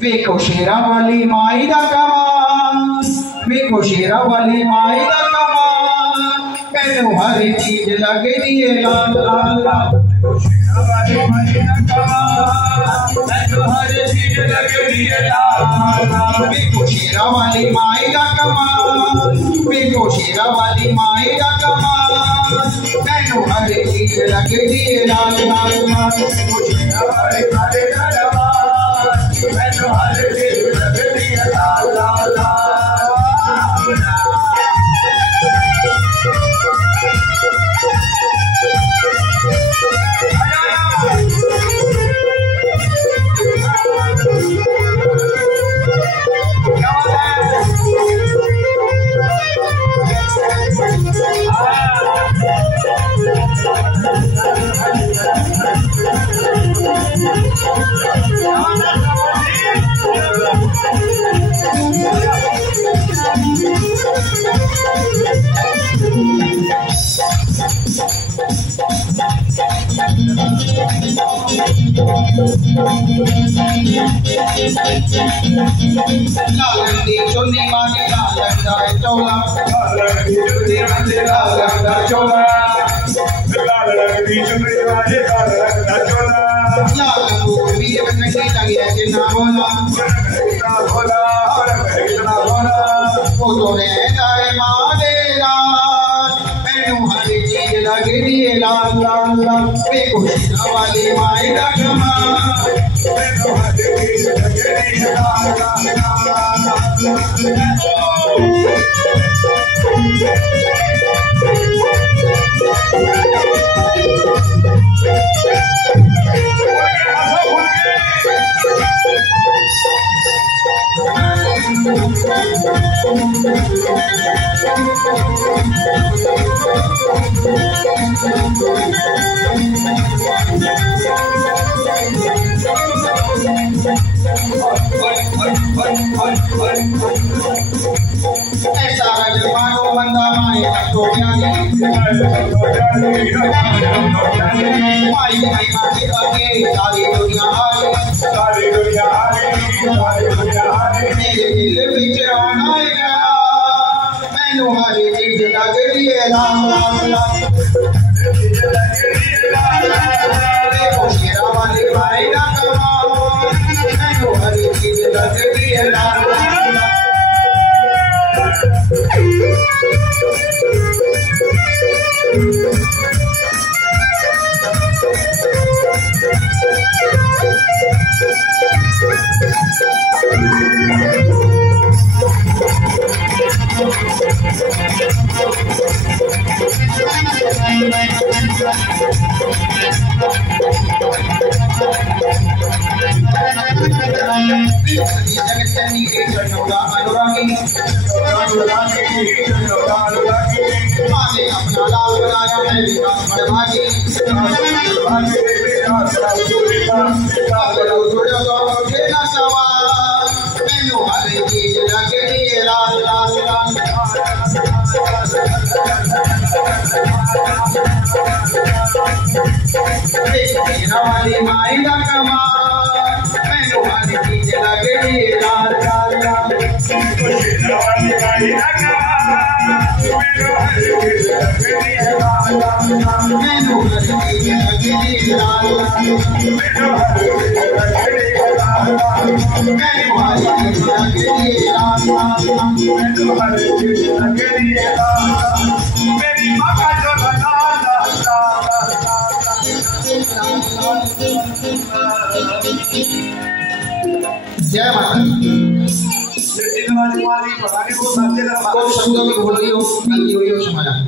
वेखो शेरा वाली माई दा कमाल, वेखो शेरा वाली माई दा कमाल, मैनू हर चीज लगदी है लाल लाल लाल। वेखो शेरा वाली माई दा कमाल, मैनू हर चीज लगदी है लाल लाल लाल। वेखो शेरा वाली माई दा कमाल, वेखो शेरा वाली माई दा कमाल, मैनू हर चीज लगदी है लाल लाल लाल। वेखो शेरा वाली माई दा कमाल, मैनू हर चीज लगदी है लाल लाल लाल। लालंदी चुन्नी वाली लालंदा चोला, लालंदी चुन्नी वाली लालंदा चोला, लालंदी चुन्नी वाली लालंदा चोला। लालंदू वीर नहीं लगी है जिन्ना बोला, कितना बोला और कितना बोला। वो तो रहता है मारे लाल, मैनू हर चीज लगदी है लाल लाल लाल। वेखो शेरा वाली माई दा कमाल, मैनू हर चीज लगदी है लाल लाल ऐसा रजवानो बंदा माई तो ज्ञानी, माई माई माई आगे सारी दुनिया हारी, सारी दुनिया हारी, सारी दुनिया हारी। मेरे दिल विच आना है, मैनू हर चीज लगदी है लाल लाल लाल। देखो शेरा वाली माई दा कमाल, मैनू हर चीज लगदी है लाल लाल लाल। अपना लाल बनाया है विकास बड़भागी, मैनू हर चीज लगदी है लाल लाल लाल। शेरा वाली माई दा कमाल, मैनू हर चीज लगदी है लाल लाल लाल। शेरा वाली माई दा कमाल, मैनू हर चीज लगदी है लाल लाल लाल। मैनू हर चीज लगदी है लाल लाल, मैनू हर चीज लगदी है लाल लाल, मैनू हर चीज लगदी है लाल लाल, मैनू हर चीज लगदी है लाल लाल। मेरी माँ का जो लाल लाल जय माता दी। शब्दों में बोल रही हो, गलती हुई हो क्षमा।